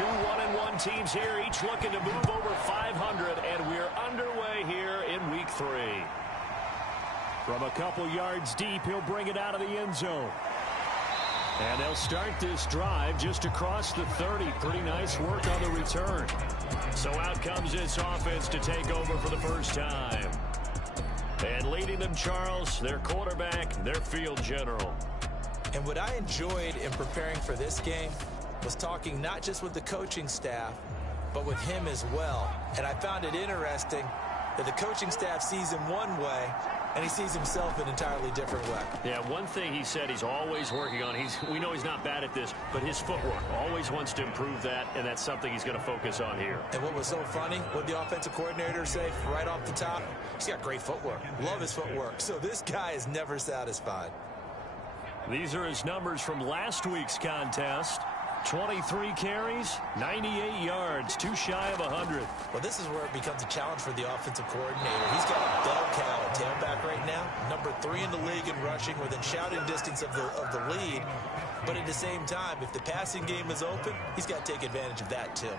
Two 1-1 teams here, each looking to move over 500, and we're underway here in week 3. From a couple yards deep, he'll bring it out of the end zone. And they'll start this drive just across the 30. Pretty nice work on the return. So out comes this offense to take over for the first time. And leading them, Charles, their quarterback, their field general. And what I enjoyed in preparing for this game was talking not just with the coaching staff, but with him as well. And I found it interesting that the coaching staff sees him one way, and he sees himself an entirely different way. Yeah, one thing he said he's always working on, we know he's not bad at this, but his footwork, always wants to improve that, and that's something he's going to focus on here. And what was so funny, what the offensive coordinator say right off the top, he's got great footwork. Love his footwork. So this guy is never satisfied. These are his numbers from last week's contest. 23 carries, 98 yards, too shy of 100. Well, this is where it becomes a challenge for the offensive coordinator. He's got a bell cow at tailback right now, number 3 in the league in rushing, within shouting distance of the lead. But at the same time, if the passing game is open, he's got to take advantage of that too.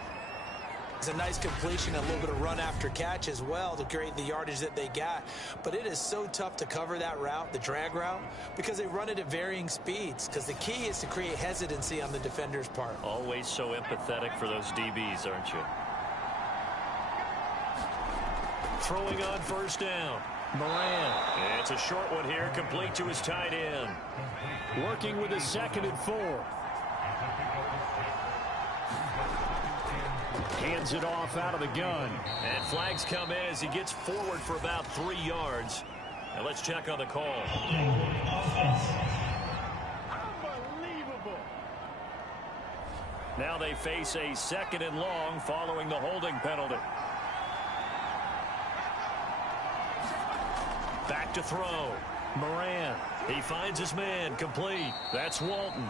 It's a nice completion, a little bit of run after catch as well to create the yardage that they got. But it is so tough to cover that route, the drag route, because they run it at varying speeds. Because the key is to create hesitancy on the defender's part. Always so empathetic for those DBs, aren't you? Throwing on first down. Moran. It's a short one here, complete to his tight end. Working with a 2nd and 4. Hands it off out of the gun. And flags come in as he gets forward for about 3 yards. Now let's check on the call. Unbelievable. Now they face a 2nd and long following the holding penalty. Back to throw. Moran. He finds his man, complete. That's Walton.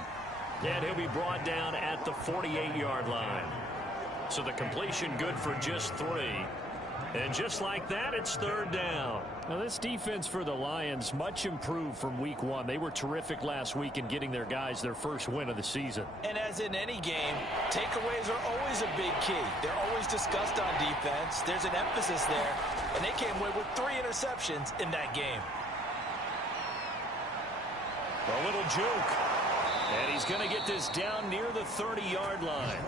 And he'll be brought down at the 48-yard line. So the completion good for just 3. And just like that, it's 3rd down. Now this defense for the Lions, much improved from week 1. They were terrific last week in getting their guys their first win of the season. And as in any game, takeaways are always a big key. They're always discussed on defense. There's an emphasis there. And they came away with 3 interceptions in that game. A little juke. And he's going to get this down near the 30-yard line.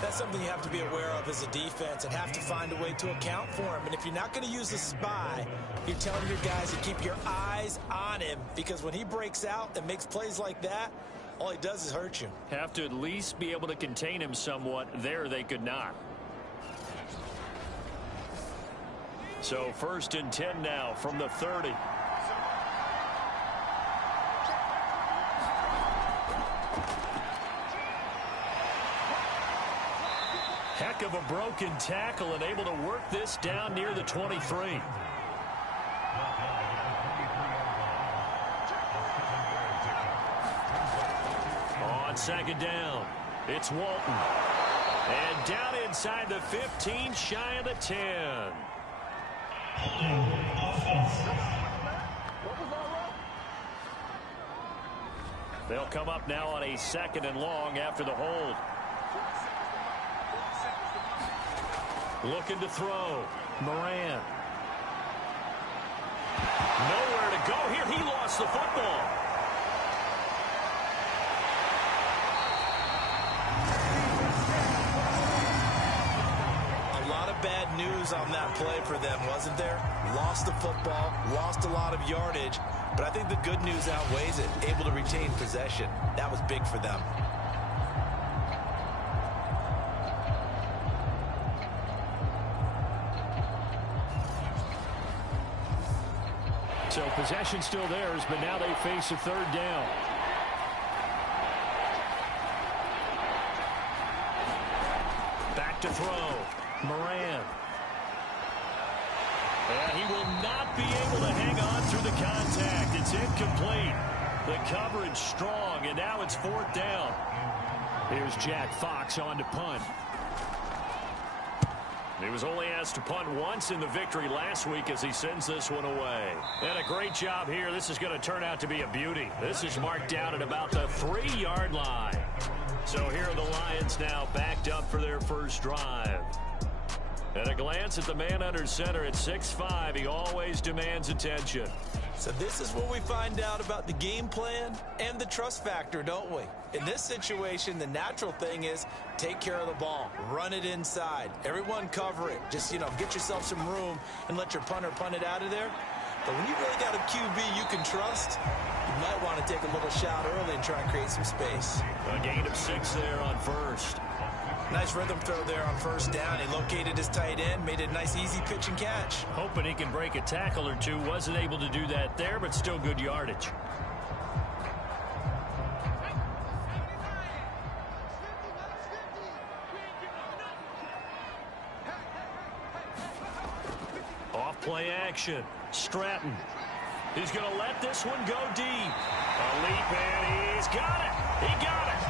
That's something you have to be aware of as a defense and have to find a way to account for him. And if you're not going to use a spy, you're telling your guys to keep your eyes on him, because when he breaks out and makes plays like that, all he does is hurt you. Have to at least be able to contain him somewhat. There they could not. So 1st and 10 now from the 30. Heck of a broken tackle and able to work this down near the 23. On 2nd down, it's Walton. And down inside the 15, shy of the 10. They'll come up now on a 2nd and long after the hold. Looking to throw. Moran. Nowhere to go here. He lost the football. A lot of bad news on that play for them, wasn't there? Lost the football, lost a lot of yardage, but I think the good news outweighs it. Able to retain possession. That was big for them. So possession still theirs, but now they face a 3rd down. Back to throw. Moran. And he will not be able to hang on through the contact. It's incomplete. The coverage strong, and now it's 4th down. Here's Jack Fox on to punt. He was only asked to punt once in the victory last week as he sends this one away. And a great job here. This is going to turn out to be a beauty. This is marked down at about the 3-yard line. So here are the Lions now backed up for their first drive. At a glance at the man under center at 6'5", he always demands attention. So this is where we find out about the game plan and the trust factor, don't we? In this situation, the natural thing is take care of the ball, run it inside, everyone cover it. Just, get yourself some room and let your punter punt it out of there. But when you really got a QB you can trust, you might want to take a little shot early and try and create some space. A gain of 6 there on first. Nice rhythm throw there on first down. He located his tight end, made it a nice easy pitch and catch. Hoping he can break a tackle or two. Wasn't able to do that there, but still good yardage. Off play action. Stratton. He's going to let this one go deep. A leap, and he's got it. He got it.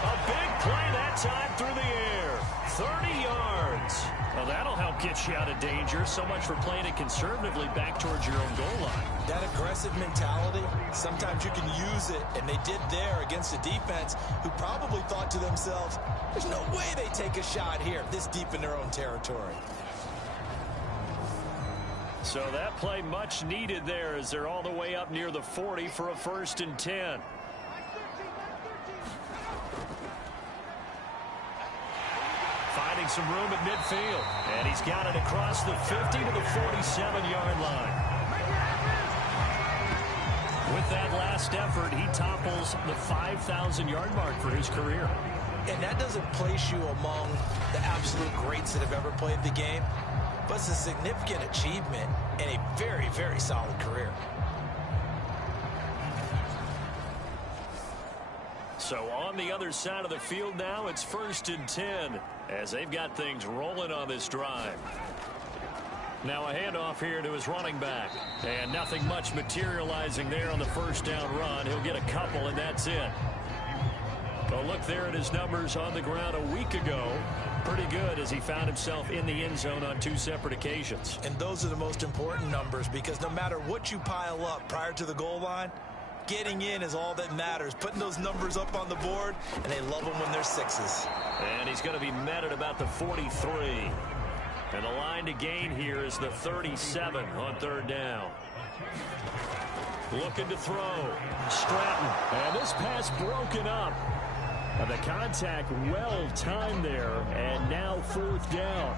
A big play that time through the air. 30 yards. Well, that'll help get you out of danger. So much for playing it conservatively back towards your own goal line. That aggressive mentality, sometimes you can use it, and they did there against a defense who probably thought to themselves, there's no way they take a shot here this deep in their own territory. So that play much needed there as they're all the way up near the 40 for a 1st and 10. Finding some room at midfield. And he's got it across the 50 to the 47-yard line. With that last effort, he topples the 5,000-yard mark for his career. And that doesn't place you among the absolute greats that have ever played the game, but it's a significant achievement and a very, very solid career. So on the other side of the field now, it's 1st and 10 as they've got things rolling on this drive. Now a handoff here to his running back. And nothing much materializing there on the first down run. He'll get a couple, and that's it. A look there at his numbers on the ground a week ago. Pretty good as he found himself in the end zone on 2 separate occasions. And those are the most important numbers because no matter what you pile up prior to the goal line, getting in is all that matters. Putting those numbers up on the board, and they love them when they're 6s. And he's going to be met at about the 43. And the line to gain here is the 37 on 3rd down. Looking to throw. Stratton. And this pass broken up. The contact well timed there, and now 4th down.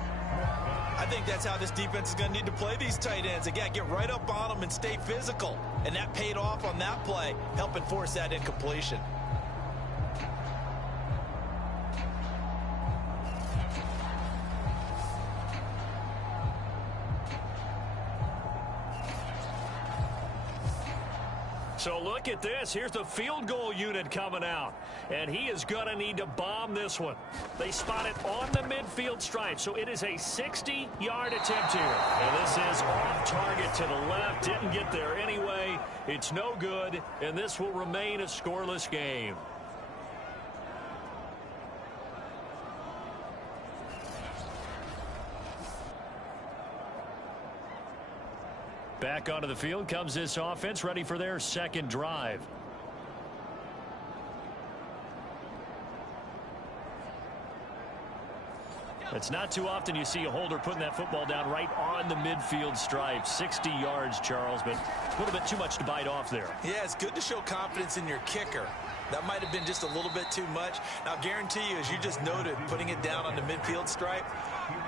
I think that's how this defense is going to need to play these tight ends. Again, get right up on them and stay physical. And that paid off on that play, helping force that incompletion. So look at this. Here's the field goal unit coming out. And he is going to need to bomb this one. They spot it on the midfield stripe. So it is a 60-yard attempt here. And this is off target to the left. Didn't get there anyway. It's no good. And this will remain a scoreless game. Back onto the field comes this offense, ready for their second drive. It's not too often you see a holder putting that football down right on the midfield stripe. 60 yards, Charles, but a little bit too much to bite off there. Yeah, it's good to show confidence in your kicker. That might have been just a little bit too much. Now, I guarantee you, as you just noted, putting it down on the midfield stripe,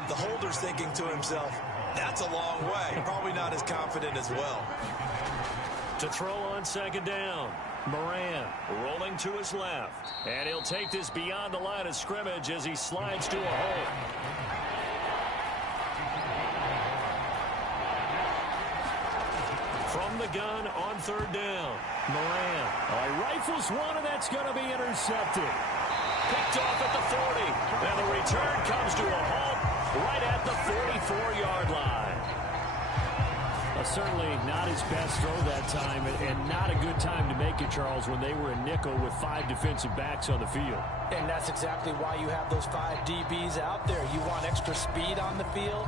the holder's thinking to himself, that's a long way. Probably not as confident as well. To throw on 2nd down. Moran rolling to his left. And he'll take this beyond the line of scrimmage as he slides to a hole. From the gun on 3rd down. Moran rifles one, and that's going to be intercepted. Picked off at the 40. And the return comes to a halt right at the 44-yard line. Certainly not his best throw that time, and not a good time to make it, Charles, when they were in nickel with 5 defensive backs on the field. And that's exactly why you have those 5 DBs out there. You want extra speed on the field,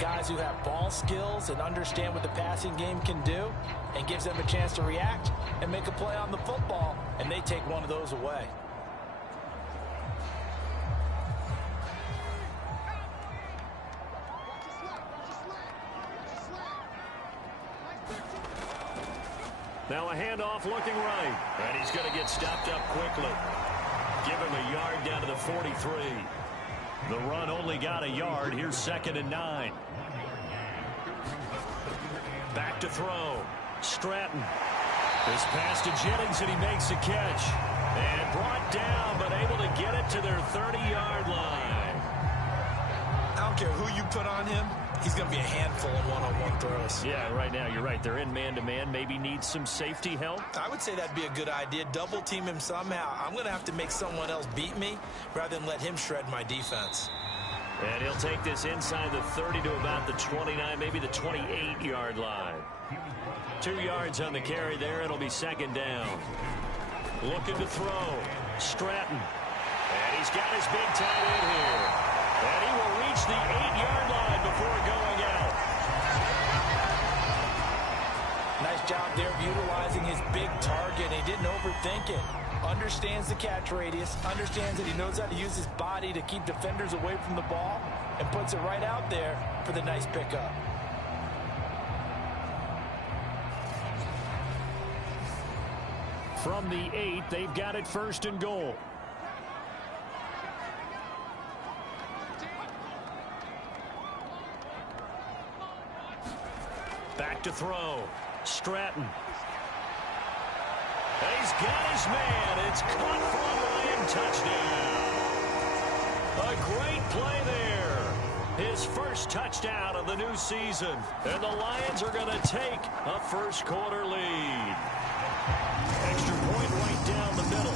guys who have ball skills and understand what the passing game can do, and gives them a chance to react and make a play on the football, and they take one of those away. Now a handoff looking right. And he's going to get stopped up quickly. Give him a yard down to the 43. The run only got a yard. Here's 2nd and 9. Back to throw. Stratton. This pass to Jennings, and he makes the catch. And brought down, but able to get it to their 30-yard line. I don't care who you put on him. He's going to be a handful in one-on-one throws. Yeah, right now, you're right. They're in man-to-man. Maybe needs some safety help. I would say that'd be a good idea. Double team him somehow. I'm going to have to make someone else beat me rather than let him shred my defense. And he'll take this inside the 30 to about the 29, maybe the 28-yard line. 2 yards on the carry there. It'll be 2nd down. Looking to throw. Stratton. And he's got his big tight end here. And he will reach the 8-yard line before going out. Nice job there of utilizing his big target. He didn't overthink it. Understands the catch radius. Understands that he knows how to use his body to keep defenders away from the ball. And puts it right out there for the nice pickup. From the 8, they've got it 1st and goal. Back to throw. Stratton. And he's got his man. It's caught for a Lion touchdown. A great play there. His first touchdown of the new season. And the Lions are going to take a first-quarter lead. Extra point right down the middle.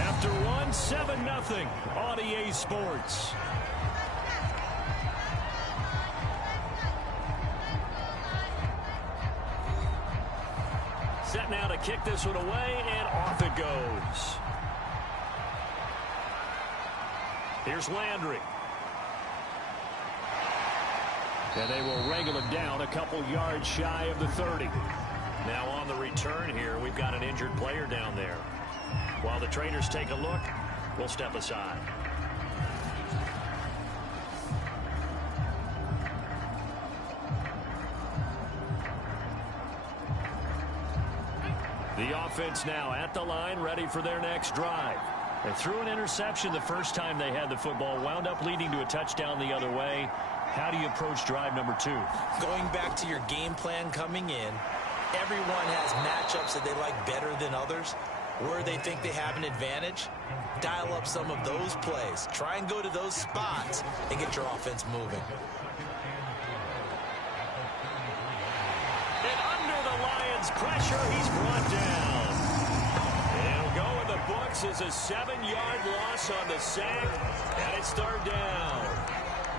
After one, 7-0 on EA Sports. Set now to kick this one away, and off it goes. Here's Landry. And they will wrangle him down a couple yards shy of the 30. Now on the return here, we've got an injured player down there. While the trainers take a look, we'll step aside. The offense now at the line, ready for their next drive. They threw an interception the first time they had the football, wound up leading to a touchdown the other way. How do you approach drive number 2? Going back to your game plan coming in, everyone has matchups that they like better than others. Where they think they have an advantage, dial up some of those plays. Try and go to those spots and get your offense moving. And under the Lions' pressure, he's brought down. It'll go in the books as a 7-yard loss on the sack, and it's 3rd down.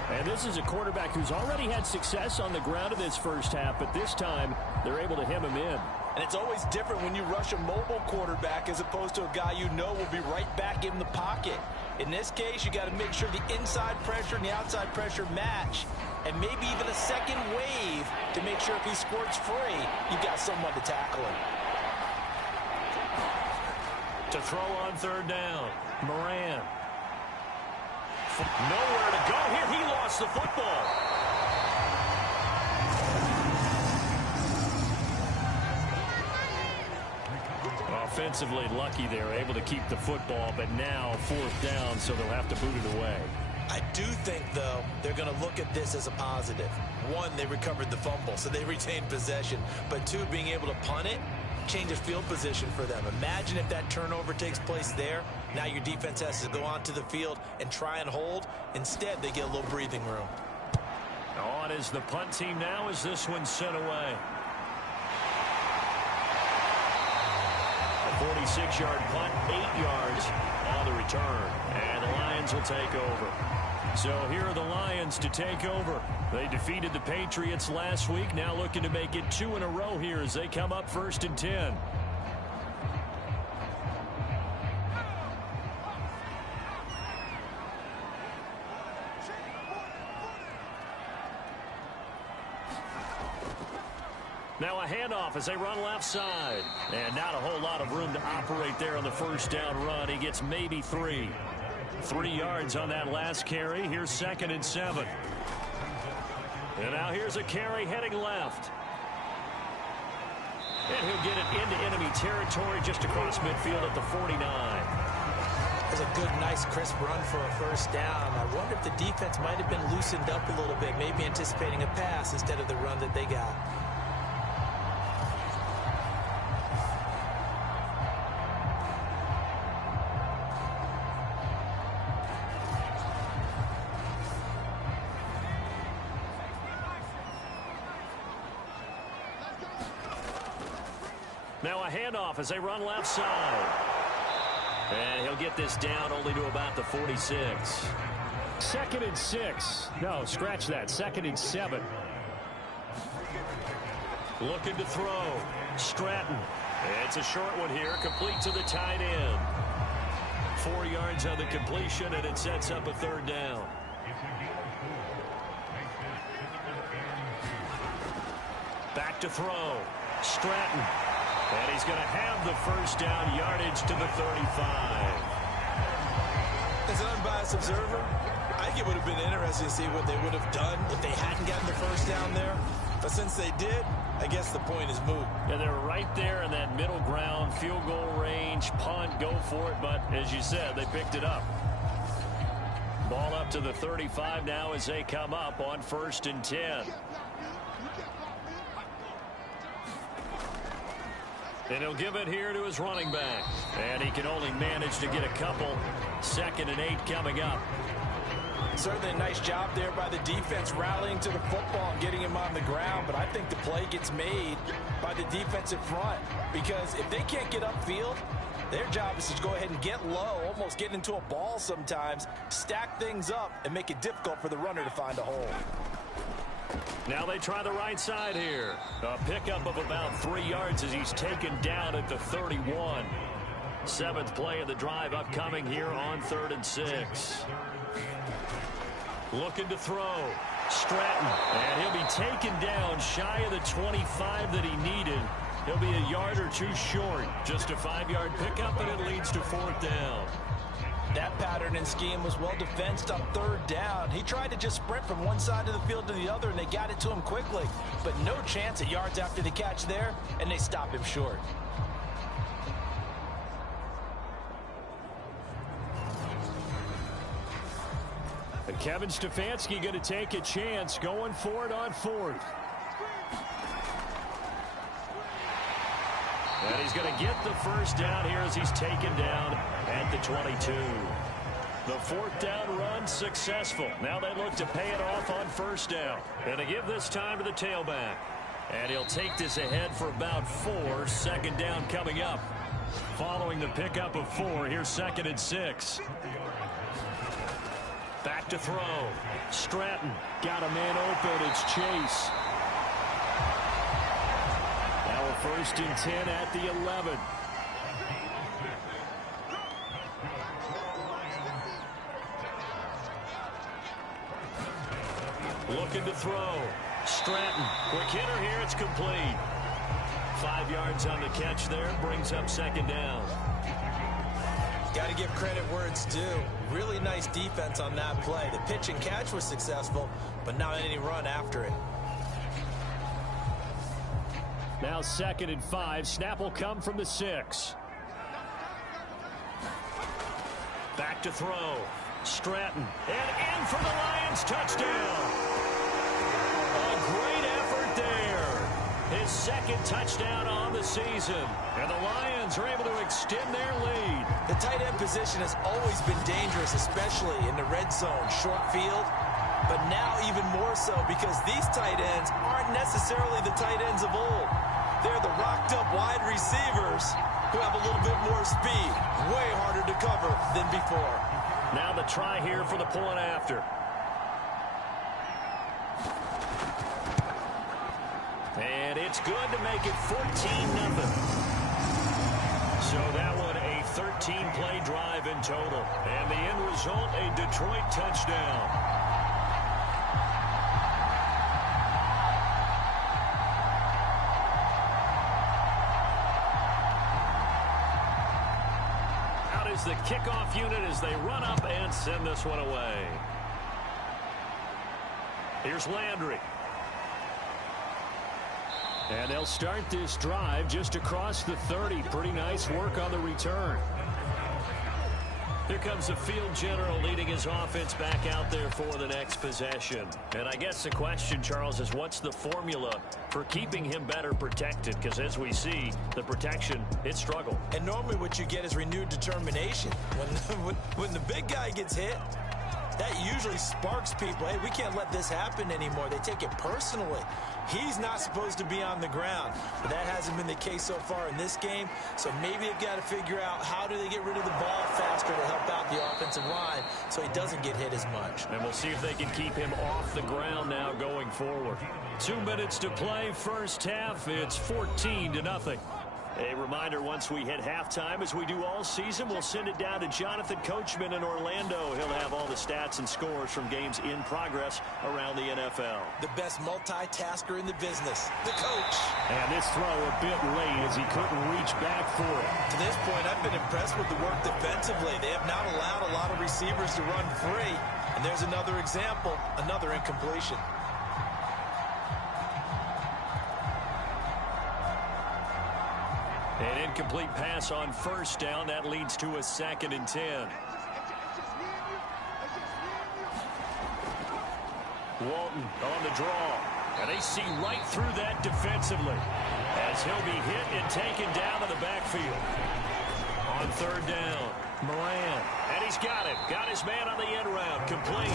And this is a quarterback who's already had success on the ground in this first half, but this time they're able to hem him in. And it's always different when you rush a mobile quarterback as opposed to a guy you know will be right back in the pocket. In this case, you got to make sure the inside pressure and the outside pressure match, and maybe even a second wave to make sure if he squirts free, you've got someone to tackle him. To throw on 3rd down, Moran. Nowhere to go here. He lost the football. Offensively lucky they're able to keep the football, but now 4th down, so they'll have to boot it away. I do think, though, they're going to look at this as a positive. 1, they recovered the fumble, so they retained possession. But 2, being able to punt it, changes field position for them. Imagine if that turnover takes place there. Now your defense has to go onto the field and try and hold. Instead, they get a little breathing room. On is the punt team now as this one's sent away. A 46-yard punt, 8 yards on the return. And the Lions will take over. So here are the Lions to take over. They defeated the Patriots last week, now looking to make it 2 in a row here as they come up 1st and 10. Now a handoff as they run left side. And not a whole lot of room to operate there on the 1st down run. He gets maybe 3. 3 yards on that last carry. Here's 2nd and 7. And now here's a carry heading left. And he'll get it into enemy territory just across midfield at the 49. That's a good, nice, crisp run for a first down. I wonder if the defense might have been loosened up a little bit, maybe anticipating a pass instead of the run that they got. Now a handoff as they run left side. And he'll get this down only to about the 46. 2nd and 6. No, scratch that. 2nd and 7. Looking to throw. Stratton. It's a short one here. Complete to the tight end. 4 yards on the completion, and it sets up a 3rd down. Back to throw. Stratton. And he's going to have the first down, yardage to the 35. As an unbiased observer, I think it would have been interesting to see what they would have done if they hadn't gotten the first down there. But since they did, I guess the point is moot. Yeah, they're right there in that middle ground, field goal range, punt, go for it. But as you said, they picked it up. Ball up to the 35 now as they come up on 1st and 10. And he'll give it here to his running back. And he can only manage to get a couple. 2nd and 8 coming up. Certainly a nice job there by the defense rallying to the football and getting him on the ground. But I think the play gets made by the defensive front. Because if they can't get upfield, their job is to go ahead and get low, almost get into a ball sometimes, stack things up, and make it difficult for the runner to find a hole. Now they try the right side here. A pickup of about 3 yards as he's taken down at the 31. 7th play of the drive upcoming here on 3rd and 6. Looking to throw. Stratton. And he'll be taken down shy of the 25 that he needed. He'll be a yard or two short. Just a 5-yard pickup, and it leads to 4th down. That pattern and scheme was well defensed on 3rd down. He tried to just sprint from one side of the field to the other, and they got it to him quickly. But no chance at yards after the catch there, and they stop him short. And Kevin Stefanski going to take a chance going for it on 4th. And he's going to get the first down here as he's taken down at the 22. The 4th down run successful. Now they look to pay it off on 1st down. And to give this time to the tailback. And he'll take this ahead for about 4. 2nd down coming up. Following the pickup of 4, here's 2nd and 6. Back to throw. Stratton got a man open. It's Chase. Now a 1st and 10 at the 11. Looking to throw. Stratton. Quick hitter here. It's complete. 5 yards on the catch there. Brings up 2nd down. Got to give credit where it's due. Really nice defense on that play. The pitch and catch was successful, but not any run after it. Now 2nd and 5. Snap will come from the 6. Back to throw. Stratton. And in for the Lions. Touchdown. A great effort there. His 2nd touchdown on the season. And the Lions are able to extend their lead. The tight end position has always been dangerous, especially in the red zone, short field. But now even more so because these tight ends aren't necessarily the tight ends of old. They're the rocked-up wide receivers who have a little bit more speed. Way harder to cover than before. Now the try here for the point after. And it's good to make it 14-0. So that one a 13-play drive in total. And the end result, a Detroit touchdown. The kickoff unit as they run up and send this one away. Here's Landry. And they'll start this drive just across the 30. Pretty nice work on the return. Here comes the field general leading his offense back out there for the next possession. And I guess the question, Charles, is what's the formula for keeping him better protected? Because as we see, the protection, it struggled. And normally what you get is renewed determination. When the big guy gets hit, that usually sparks people. Hey, we can't let this happen anymore. They take it personally. He's not supposed to be on the ground. But that hasn't been the case so far in this game. So maybe they've got to figure out how do they get rid of the ball faster to help out the offensive line so he doesn't get hit as much. And we'll see if they can keep him off the ground now going forward. 2 minutes to play, first half. It's 14-0. A reminder, once we hit halftime, as we do all season, we'll send it down to Jonathan Coachman in Orlando. He'll have all the stats and scores from games in progress around the NFL. The best multitasker in the business, the coach. And this throw a bit late as he couldn't reach back for it. To this point, I've been impressed with the work defensively. They have not allowed a lot of receivers to run free. And there's another example, another incompletion. An incomplete pass on first down. That leads to a 2nd and 10. Walton on the draw. And they see right through that defensively as he'll be hit and taken down to the backfield. On 3rd down, Moran. And he's got it. Got his man on the end route. Complete.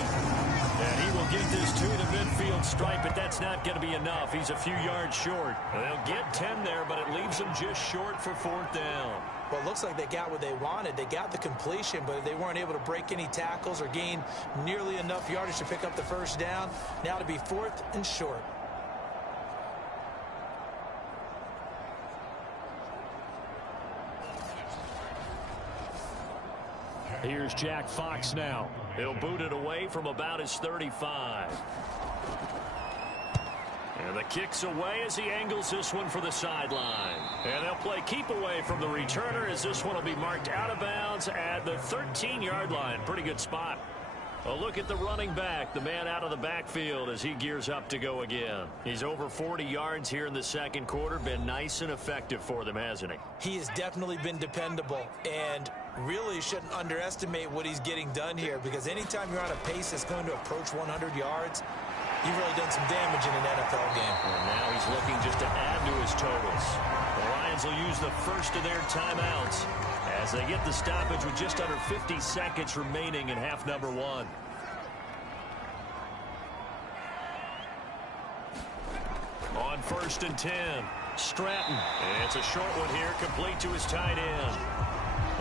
And he will get this to the midfield stripe, but that's not going to be enough. He's a few yards short. They'll get 10 there, but it leaves them just short for 4th down. Well, it looks like they got what they wanted. They got the completion, but they weren't able to break any tackles or gain nearly enough yardage to pick up the first down. Now to be 4th and short. Here's Jack Fox now. He'll boot it away from about his 35. And the kick's away as he angles this one for the sideline. And they'll play keep away from the returner as this one will be marked out of bounds at the 13-yard line. Pretty good spot. A look at the running back, the man out of the backfield as he gears up to go again. He's over 40 yards here in the second quarter. Been nice and effective for them, hasn't he? He has definitely been dependable, and really shouldn't underestimate what he's getting done here, because anytime you're on a pace that's going to approach 100 yards, you've really done some damage in an NFL game. And now he's looking just to add to his totals. The Lions will use the first of their timeouts as they get the stoppage with just under 50 seconds remaining in half number 1. On 1st and 10, Stratton. And it's a short one here, complete to his tight end.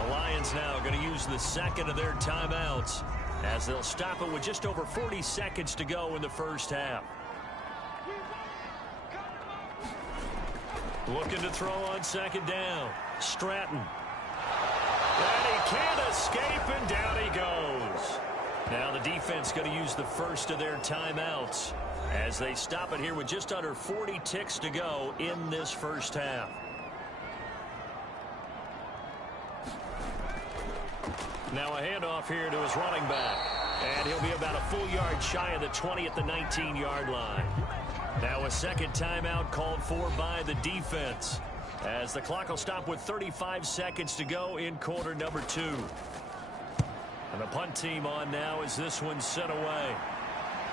The Lions now going to use the second of their timeouts as they'll stop it with just over 40 seconds to go in the first half. Looking to throw on 2nd down. Stratton. And he can't escape, and down he goes. Now the defense going to use the first of their timeouts as they stop it here with just under 40 ticks to go in this first half. Now a handoff here to his running back. And he'll be about a full yard shy of the 20 at the 19-yard line. Now a second timeout called for by the defense, as the clock will stop with 35 seconds to go in quarter number 2. And the punt team on now as this one's sent away.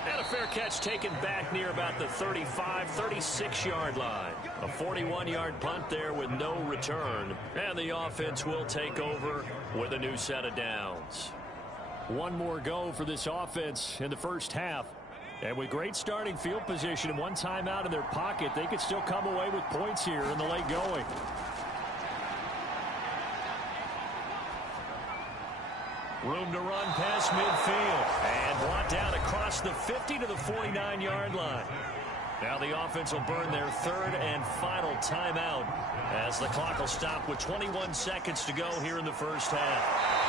And a fair catch taken back near about the 35, 36-yard line. A 41-yard punt there with no return. And the offense will take over with a new set of downs. One more go for this offense in the first half. And with great starting field position and one timeout in their pocket, they could still come away with points here in the late going. Room to run past midfield. And brought down across the 50 to the 49-yard line. Now the offense will burn their third and final timeout as the clock will stop with 21 seconds to go here in the first half.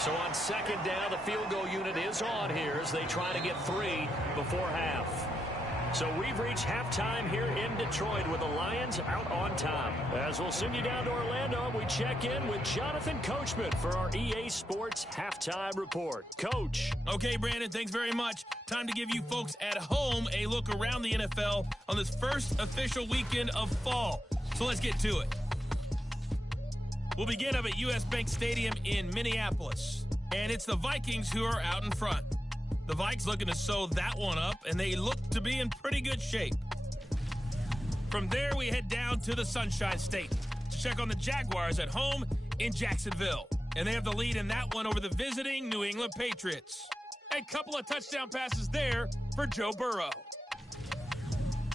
So on 2nd down, the field goal unit is on here as they try to get 3 before half. So we've reached halftime here in Detroit with the Lions out on top. As we'll send you down to Orlando, we check in with Jonathan Coachman for our EA Sports Halftime Report. Coach. Okay, Brandon, thanks very much. Time to give you folks at home a look around the NFL on this first official weekend of fall. So let's get to it. We'll begin up at U.S. Bank Stadium in Minneapolis. And it's the Vikings who are out in front. The Vikes looking to sew that one up, and they look to be in pretty good shape. From there, we head down to the Sunshine State to check on the Jaguars at home in Jacksonville. And they have the lead in that one over the visiting New England Patriots. A couple of touchdown passes there for Joe Burrow.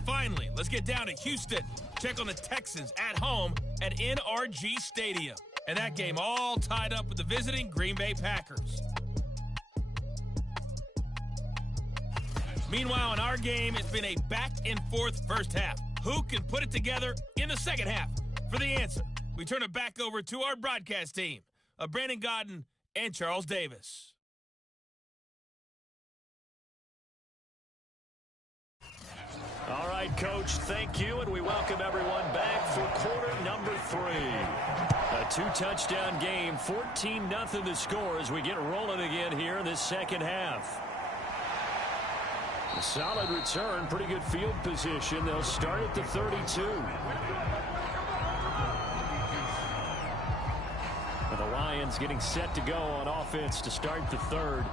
Finally, let's get down to Houston. Check on the Texans at home at NRG Stadium. And that game all tied up with the visiting Green Bay Packers. Meanwhile, in our game, it's been a back-and-forth first half. Who can put it together in the second half? For the answer, we turn it back over to our broadcast team of Brandon Godden and Charles Davis. All right, Coach, thank you, and we welcome everyone back for quarter number 3. A 2-touchdown game, 14-0 the score as we get rolling again here in this second half. A solid return, pretty good field position. They'll start at the 32. And the Lions getting set to go on offense to start the third.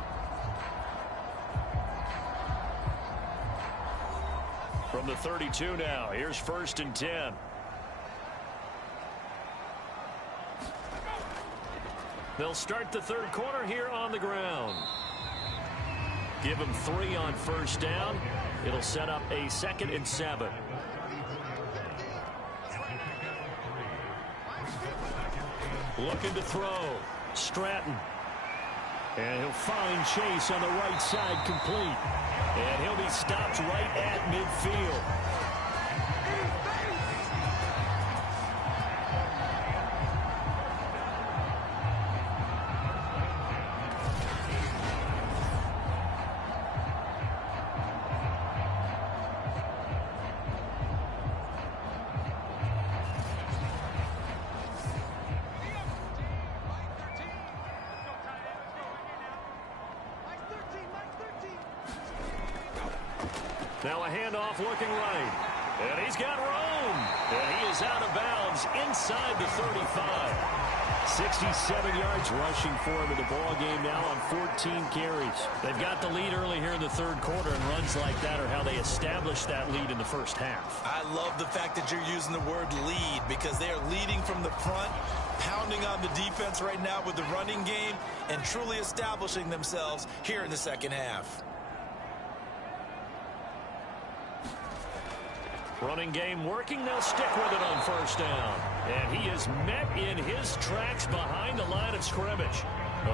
From the 32 now, here's 1st and 10. They'll start the third quarter here on the ground. Give them 3 on first down. It'll set up a 2nd and 7. Looking to throw. Stratton. And he'll find Chase on the right side complete. And he'll be stopped right at midfield. Now a handoff looking right. And he's got room. And he is out of bounds inside the 35. 67 yards rushing for him in the ball game now on 14 carries. They've got the lead early here in the third quarter, and runs like that are how they established that lead in the first half. I love the fact that you're using the word lead because they are leading from the front, pounding on the defense right now with the running game, and truly establishing themselves here in the second half. Running game working. They'll stick with it on first down. And he is met in his tracks behind the line of scrimmage.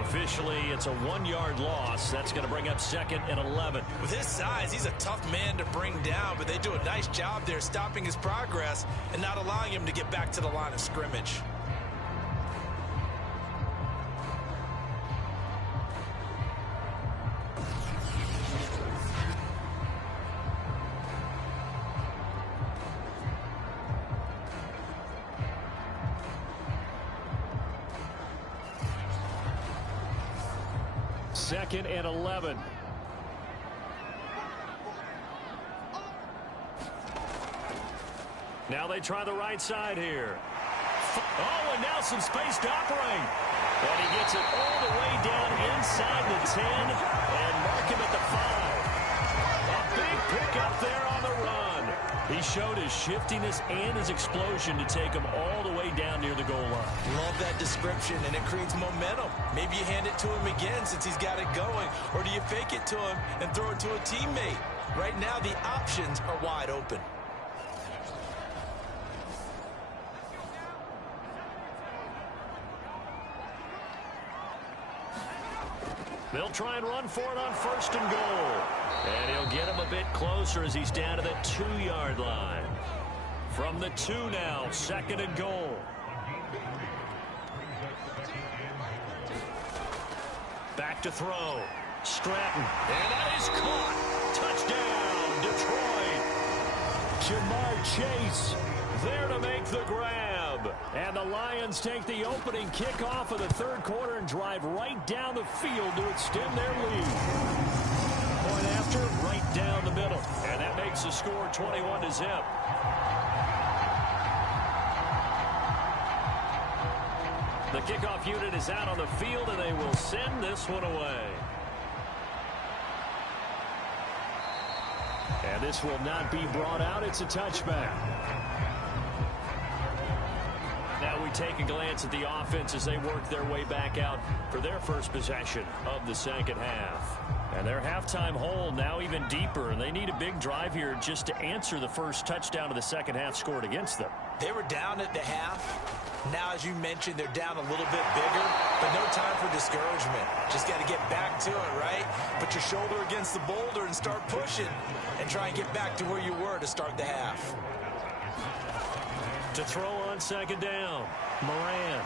Officially, it's a 1-yard loss. That's going to bring up 2nd and 11. With his size, he's a tough man to bring down, but they do a nice job there stopping his progress and not allowing him to get back to the line of scrimmage. Second and 11. Now they try the right side here. Oh, and now some space to operate. And he gets it all the way down inside the 10 and mark him at the 5. A big pickup there on the run. He showed his shiftiness and his explosion to take him all the way down near the goal line. Love that description, and it creates momentum. Maybe you hand it to him again since he's got it going, or do you fake it to him and throw it to a teammate? Right now, the options are wide open. They'll try and run for it on 1st and goal. And he'll get him a bit closer as he's down to the 2-yard line. From the 2 now, 2nd and goal. Back to throw. Stratton. And that is caught. Touchdown, Detroit. Jamar Chase there to make the grab. And the Lions take the opening kickoff of the third quarter and drive right down the field to extend their lead. Point after, right down the middle. And that makes the score 21-0. The kickoff unit is out on the field, and they will send this one away. And this will not be brought out. It's a touchback. Now we take a glance at the offense as they work their way back out for their first possession of the second half. And their halftime hole now even deeper, and they need a big drive here just to answer the first touchdown of the second half scored against them. They were down at the half. Now, as you mentioned, they're down a little bit bigger, but no time for discouragement. Just got to get back to it, right? Put your shoulder against the boulder and start pushing and try and get back to where you were to start the half. To throw on second down, Moran.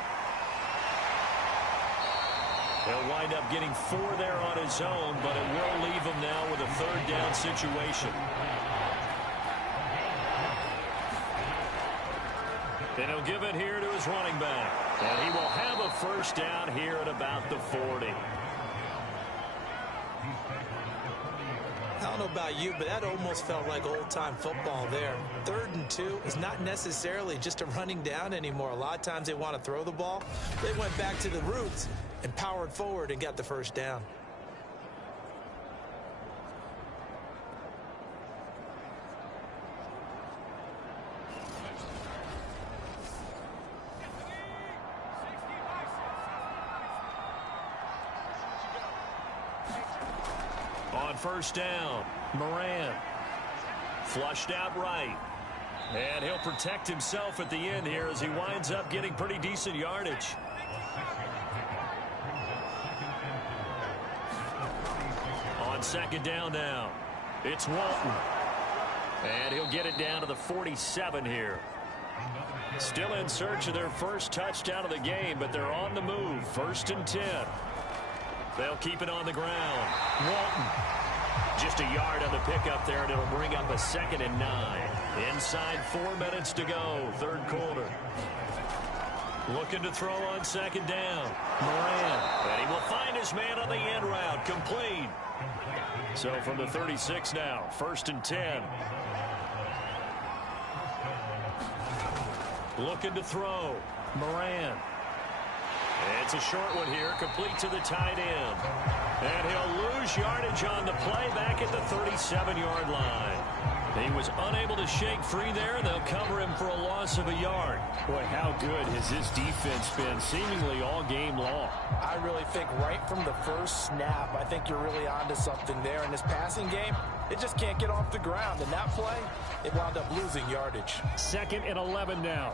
He'll wind up getting 4 there on his own, but it will leave him now with a third down situation. And he'll give it here to his running back. And he will have a first down here at about the 40. I don't know about you, but that almost felt like old-time football there. 3rd and 2 is not necessarily just a running down anymore. A lot of times they want to throw the ball. They went back to the roots and powered forward and got the first down. On first down, Moran. Flushed out right. And he'll protect himself at the end here as he winds up getting pretty decent yardage. On second down now, it's Walton. And he'll get it down to the 47 here. Still in search of their first touchdown of the game, but they're on the move. 1st and 10. They'll keep it on the ground. Walton. Just a yard on the pickup there, and it'll bring up a 2nd and 9. Inside 4 minutes to go, third quarter. Looking to throw on second down. Moran. And he will find his man on the end route. Complete. So from the 36 now, 1st and 10. Looking to throw. Moran. It's a short one here, complete to the tight end. And he'll lose yardage on the play back at the 37-yard line. He was unable to shake free there, and they'll cover him for a loss of a yard. Boy, how good has this defense been seemingly all game long? I really think right from the first snap, I think you're really onto something there. In this passing game, it just can't get off the ground. In that play, it wound up losing yardage. 2nd and 11 now.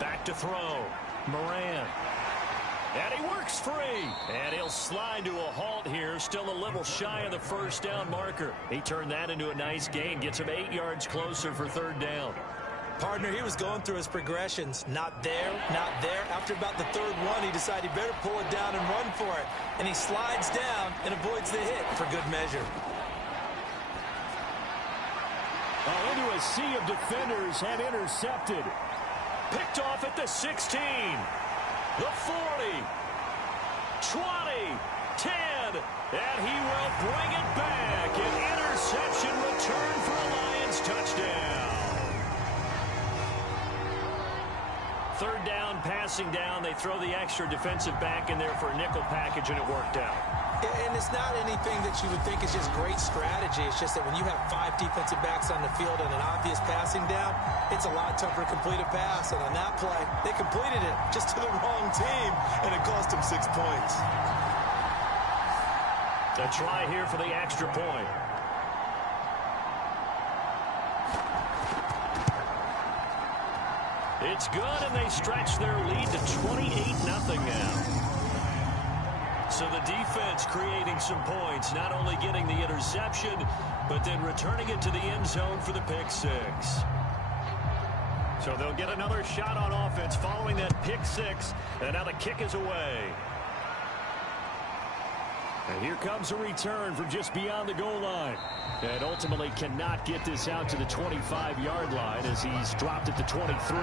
Back to throw. Moran. And he works free. And he'll slide to a halt here. Still a little shy of the first down marker. He turned that into a nice gain. Gets him 8 yards closer for third down. Partner, he was going through his progressions. Not there, not there. After about the 3rd one, he decided he better pull it down and run for it. And he slides down and avoids the hit for good measure. Into a sea of defenders and intercepted. Picked off at the 16, the 40, 20, 10, and he will bring it back. An interception return for a Lions touchdown. 3rd down, passing down. They throw the extra defensive back in there for a nickel package, and it worked out. And it's not anything that you would think is just great strategy. It's just that when you have 5 defensive backs on the field and an obvious passing down, it's a lot tougher to complete a pass. And on that play, they completed it just to the wrong team, and it cost them 6 points. A try here for the extra point. It's good, and they stretch their lead to 28-0 now. So the defense creating some points, not only getting the interception, but then returning it to the end zone for the pick 6. So they'll get another shot on offense following that pick 6, and now the kick is away. And here comes a return from just beyond the goal line. And ultimately cannot get this out to the 25-yard line as he's dropped at the 23.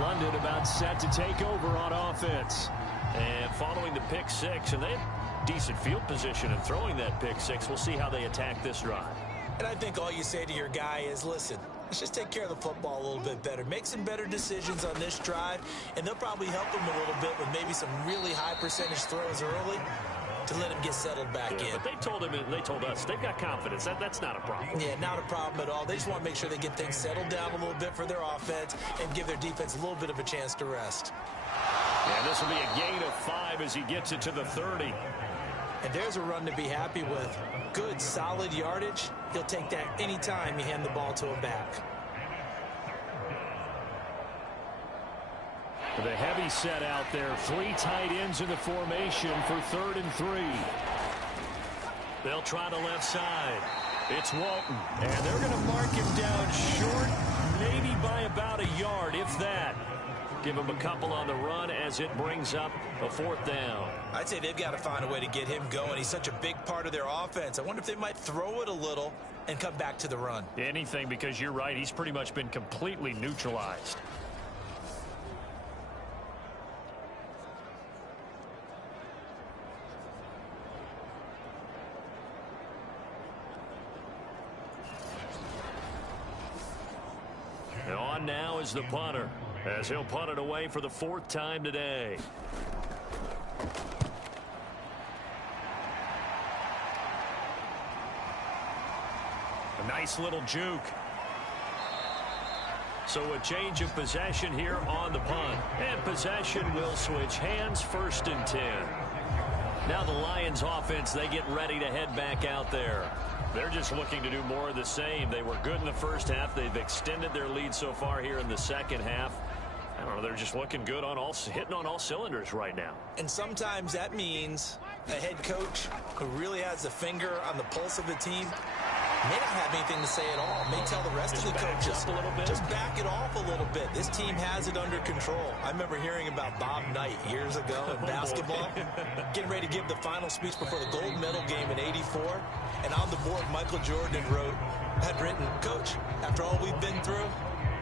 London about set to take over on offense. And following the pick six, and they have decent field position in throwing that pick six. We'll see how they attack this drive. And I think all you say to your guy is, listen, let's just take care of the football a little bit better. Make some better decisions on this drive, and they'll probably help him a little bit with maybe some really high percentage throws early to let him get settled back in. But they told him, and they told us, they've got confidence. That's not a problem. Yeah, not a problem at all. They just want to make sure they get things settled down a little bit for their offense and give their defense a little bit of a chance to rest. And this will be a gain of 5 as he gets it to the 30. And there's a run to be happy with. Good, solid yardage. He'll take that any time you hand the ball to him back. The heavy set out there. 3 tight ends in the formation for 3rd and 3. They'll try the left side. It's Walton. And they're going to mark him down short, maybe by about a yard, if that. Give him a couple on the run as it brings up a 4th down. I'd say they've got to find a way to get him going. He's such a big part of their offense. I wonder if they might throw it a little and come back to the run. Anything, because you're right. He's pretty much been completely neutralized. And on now is the punter, as he'll punt it away for the 4th time today. A nice little juke. So a change of possession here on the punt. And possession will switch hands, 1st and 10. Now the Lions offense, they get ready to head back out there. They're just looking to do more of the same. They were good in the first half. They've extended their lead so far here in the second half. I don't know, they're just looking good on hitting on all cylinders right now. And sometimes that means a head coach who really has a finger on the pulse of the team may not have anything to say at all. May tell the rest of the coaches, just back it off a little bit. This team has it under control. I remember hearing about Bob Knight years ago in basketball, getting ready to give the final speech before the gold medal game in '84. And on the board, Michael Jordan had written, Coach, after all we've been through,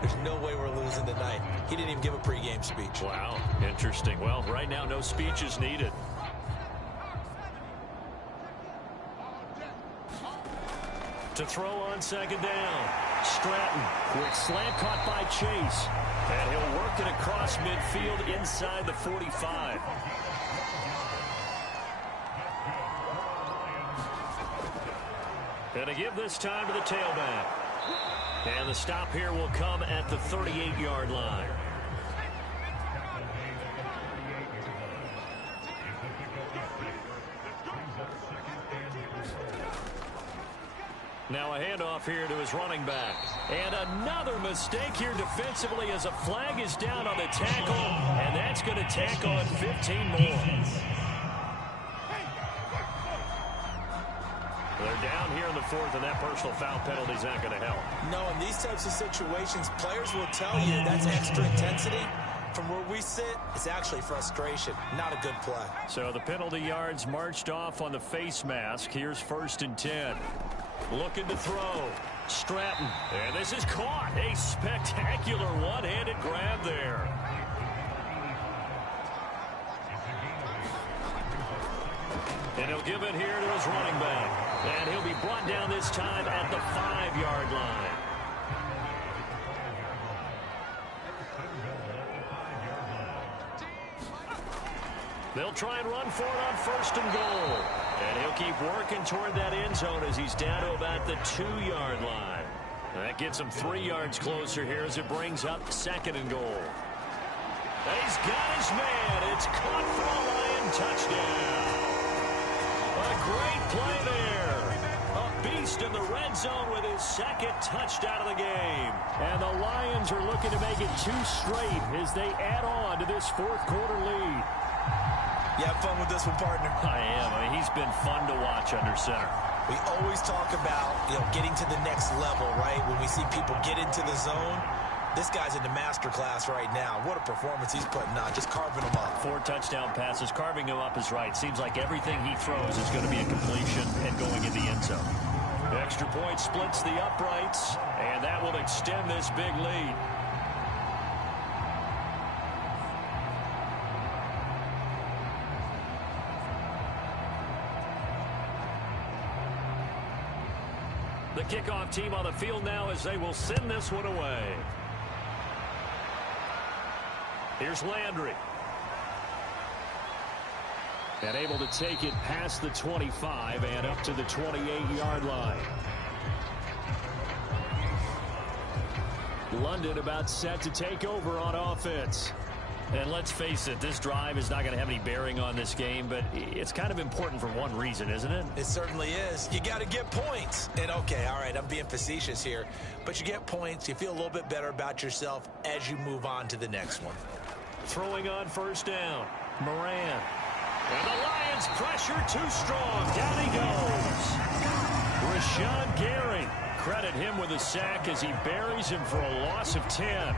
there's no way we're losing tonight. He didn't even give a pregame speech. Wow, interesting. Well, right now, no speech is needed. To throw on 2nd down. Stratton, quick slant caught by Chase. And he'll work it across midfield inside the 45. And to give this time to the tailback. And the stop here will come at the 38-yard line. Now a handoff here to his running back. And another mistake here defensively as a flag is down on the tackle. And that's going to tack on 15 more. They're down here in the 4th, and that personal foul penalty is not going to help. No, in these types of situations, players will tell you that's extra intensity. From where we sit, it's actually frustration, not a good play. So the penalty yards marched off on the face mask. Here's 1st and 10. Looking to throw. Stratton. And this is caught. A spectacular one-handed grab there. And he'll give it here to his running back. And he'll be brought down this time at the 5-yard line. They'll try and run for it on 1st and goal. And he'll keep working toward that end zone as he's down to about the 2-yard line. That gets him 3 yards closer here as it brings up 2nd and goal. And he's got his man. It's caught for a Lion touchdown. A great play there. A beast in the red zone with his 2nd touchdown of the game. And the Lions are looking to make it 2 straight as they add on to this 4th quarter lead. You have fun with this one, partner? I am. I mean, he's been fun to watch under center. We always talk about, getting to the next level, right? When we see people get into the zone, This guy's in the master class right now. What a performance he's putting on, just carving them up. 4 touchdown passes. Carving him up is right. Seems like everything he throws is going to be a completion and going in the end zone. The extra point splits the uprights, and that will extend this big lead. The kickoff team on the field now as they will send this one away. Here's Landry. And able to take it past the 25 and up to the 28-yard line. London about set to take over on offense. And let's face it, this drive is not going to have any bearing on this game, but it's kind of important for one reason, isn't it? It certainly is. You got to get points. And, okay, all right, I'm being facetious here, but you get points. You feel a little bit better about yourself as you move on to the next one. Throwing on first down, Moran. And the Lions pressure too strong. Down he goes. Rashawn Gary. Credit him with a sack as he buries him for a loss of 10.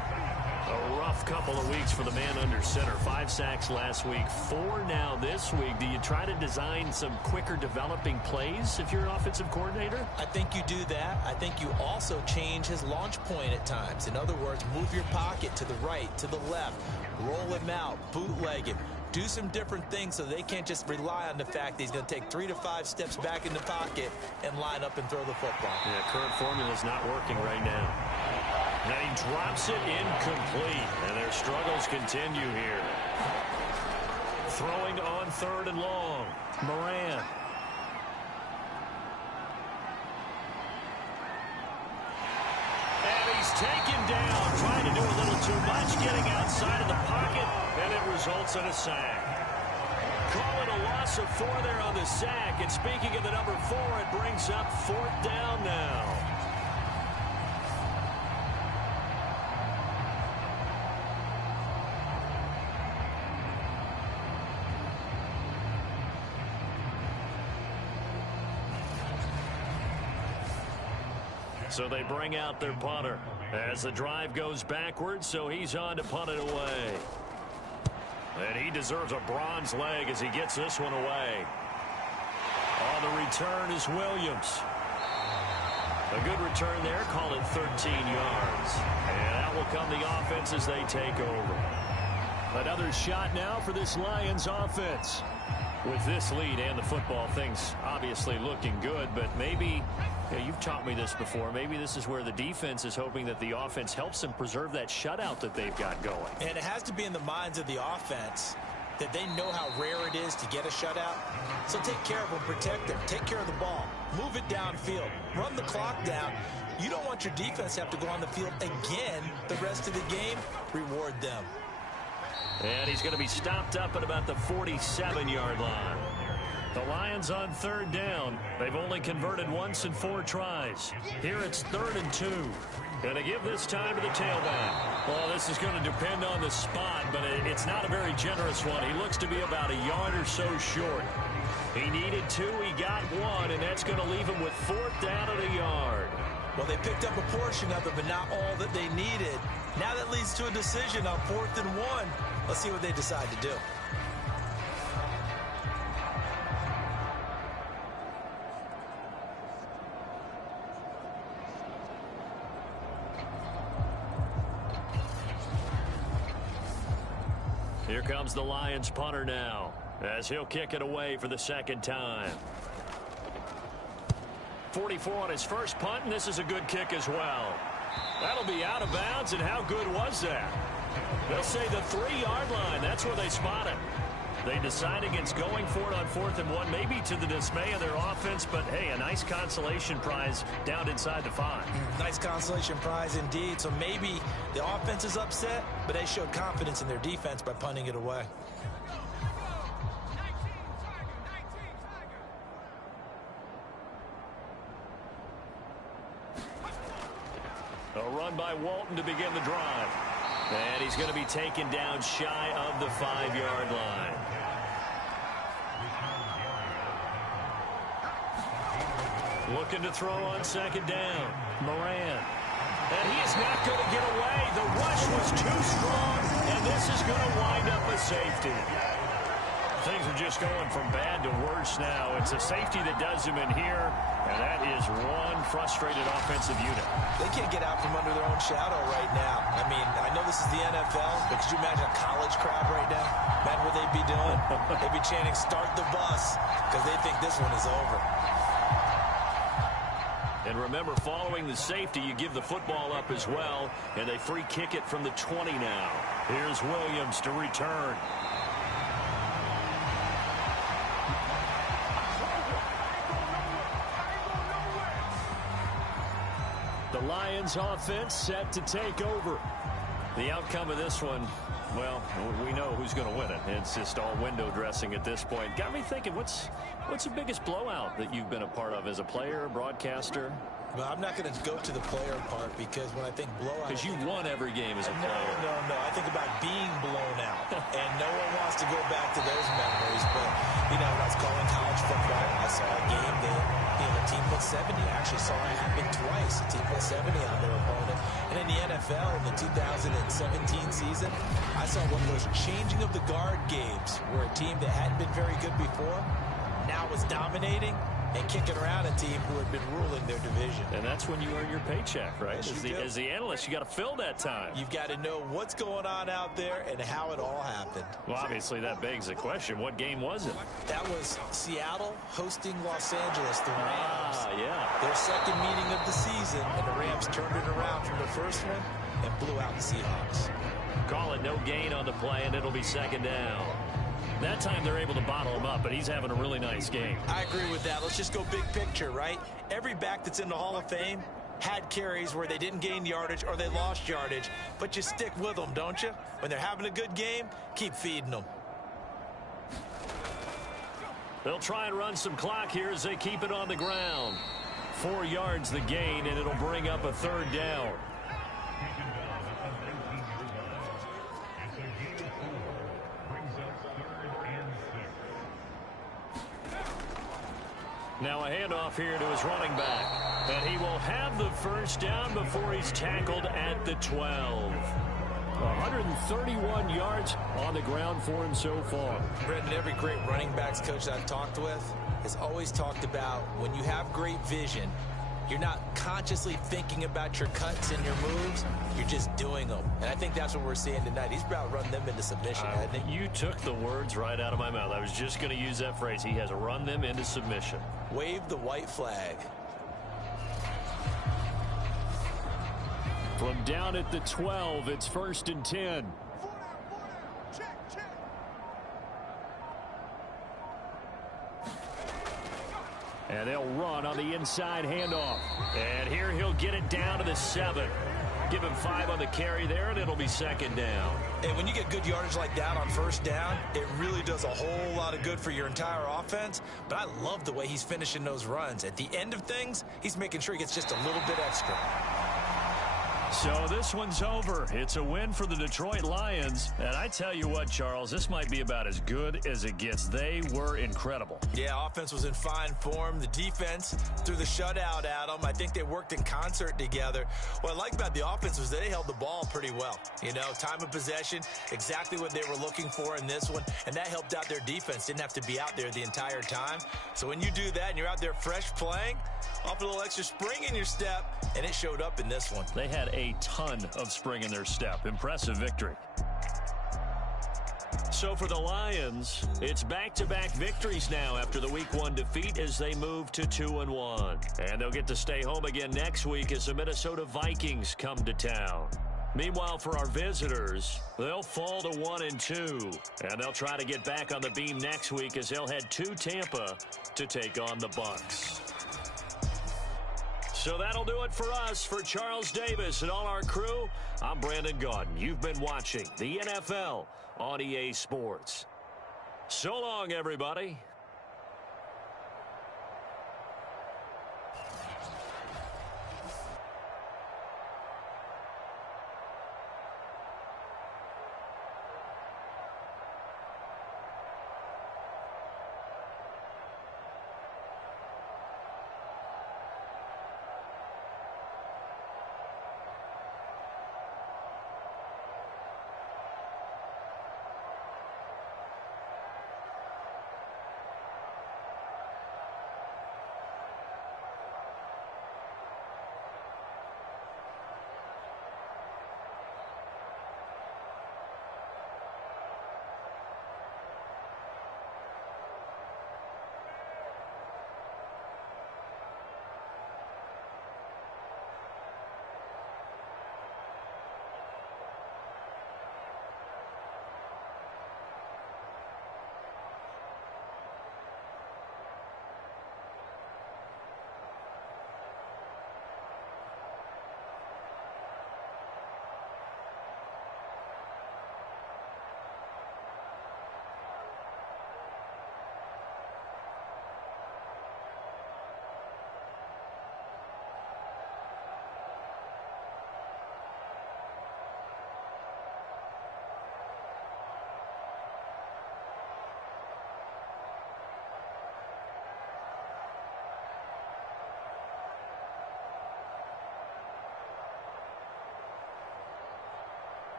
A rough couple of weeks for the man under center. 5 sacks last week, 4 now this week. Do you try to design some quicker developing plays if you're an offensive coordinator? I think you do that. I think you also change his launch point at times. In other words, move your pocket to the right, to the left, roll him out, bootleg him. Do some different things so they can't just rely on the fact that he's going to take 3 to 5 steps back in the pocket and line up and throw the football. Yeah, current formula is not working right now. And he drops it incomplete, and their struggles continue here. Throwing on 3rd and long, Moran. And he's taken down, trying to do a little too much, getting outside of the pocket, and it results in a sack. Call it a loss of 4 there on the sack, and speaking of the number 4, it brings up 4th down now. So they bring out their punter as the drive goes backwards, so he's on to punt it away. And he deserves a bronze leg as he gets this one away. On the return is Williams. A good return there, call it 13 yards. And out will come the offense as they take over. Another shot now for this Lions offense. With this lead and the football, things obviously looking good, but maybe, you've taught me this before, maybe this is where the defense is hoping that the offense helps them preserve that shutout that they've got going. And it has to be in the minds of the offense that they know how rare it is to get a shutout. So take care of them, protect them, take care of the ball, move it downfield, run the clock down. You don't want your defense to have to go on the field again the rest of the game. Reward them. And he's going to be stopped up at about the 47-yard line. The Lions on 3rd down. They've only converted once in 4 tries. Here it's 3rd and 2. Going to give this time to the tailback. Well, this is going to depend on the spot, but it's not a very generous one. He looks to be about a yard or so short. He needed 2, he got 1, and that's going to leave him with 4th down at a yard. Well, they picked up a portion of it, but not all that they needed. Now that leads to a decision on 4th and 1. Let's see what they decide to do. Here comes the Lions punter now, as he'll kick it away for the 2nd time. 44 on his first punt, and this is a good kick as well. That'll be out of bounds, and how good was that? They'll say the 3-yard line. That's where they spot it. They decide against going for it on 4th and 1, maybe to the dismay of their offense, but hey, a nice consolation prize down inside the 5. Nice consolation prize indeed. So maybe the offense is upset, but they showed confidence in their defense by punting it away. A run by Walton to begin the drive. And he's going to be taken down shy of the 5-yard line. Looking to throw on 2nd down. Moran. And he is not going to get away. The rush was too strong, and this is going to wind up a safety. Things are just going from bad to worse now. It's a safety that does him in here, and that is one frustrated offensive unit. They can't get out from under their own shadow right now. I mean, I know this is the NFL, but could you imagine a college crowd right now? Imagine what they'd be doing. They'd be chanting, "Start the bus," because they think this one is over. And remember, following the safety, you give the football up as well, and they free kick it from the 20 now. Here's Williams to return. The Lions offense set to take over. The outcome of this one, well, we know who's going to win it. It's just all window dressing at this point. Got me thinking, what's the biggest blowout that you've been a part of as a player, broadcaster? Well, I'm not going to go to the player part because when I think blowout... Because you won every game as a player. No. I think about being blown out. And no one wants to go back to those memories. But, you know, when I was calling college football, I saw a game that, the team put 70. I actually saw it happen twice. The team put 70 on their opponent. And in the NFL, in the 2017 season, I saw one of those changing of the guard games where a team that hadn't been very good before now was dominating and kicking around a team who had been ruling their division. And that's when you earn your paycheck, right? Yes, As the analyst, you got to fill that time. You've got to know what's going on out there and how it all happened. Well, obviously, that begs the question, what game was it? That was Seattle hosting Los Angeles, the Rams. Yeah. Their second meeting of the season, and the Rams turned it around from the first one and blew out the Seahawks. Call it no gain on the play, and it'll be second down. That time they're able to bottle him up, but he's having a really nice game. I agree with that. Let's just go big picture, right? Every back that's in the Hall of Fame had carries where they didn't gain yardage or they lost yardage, but you stick with them, don't you? When they're having a good game, keep feeding them. They'll try and run some clock here as they keep it on the ground. 4 yards the gain, and it'll bring up a third down. Now a handoff here to his running back. And he will have the first down before he's tackled at the 12. 131 yards on the ground for him so far. Brendan, every great running backs coach I've talked with has always talked about when you have great vision, you're not consciously thinking about your cuts and your moves. You're just doing them. And I think that's what we're seeing tonight. He's about to run them into submission, hasn't he? You took the words right out of my mouth. I was just going to use that phrase. He has run them into submission. Wave the white flag. From down at the 12, it's 1st and 10. And they'll run on the inside handoff. And here he'll get it down to the 7. Give him 5 on the carry there, and it'll be second down. And when you get good yardage like that on first down, it really does a whole lot of good for your entire offense. But I love the way he's finishing those runs. At the end of things, he's making sure he gets just a little bit extra. So this one's over. It's a win for the Detroit Lions. And I tell you what, Charles, this might be about as good as it gets. They were incredible. Yeah, offense was in fine form. The defense threw the shutout at them. I think they worked in concert together. What I like about the offense was they held the ball pretty well. You know, time of possession, exactly what they were looking for in this one. And that helped out their defense. Didn't have to be out there the entire time. So when you do that and you're out there fresh playing, off a little extra spring in your step, and it showed up in this one. They had a ton of spring in their step. Impressive victory. So for the Lions, it's back-to-back victories now after the Week 1 defeat as they move to 2-1. And they'll get to stay home again next week as the Minnesota Vikings come to town. Meanwhile, for our visitors, they'll fall to 1-2. And they'll try to get back on the beam next week as they'll head to Tampa to take on the Bucs. So that'll do it for us. For Charles Davis and all our crew, I'm Brandon Gaudin. You've been watching the NFL on EA Sports. So long, everybody.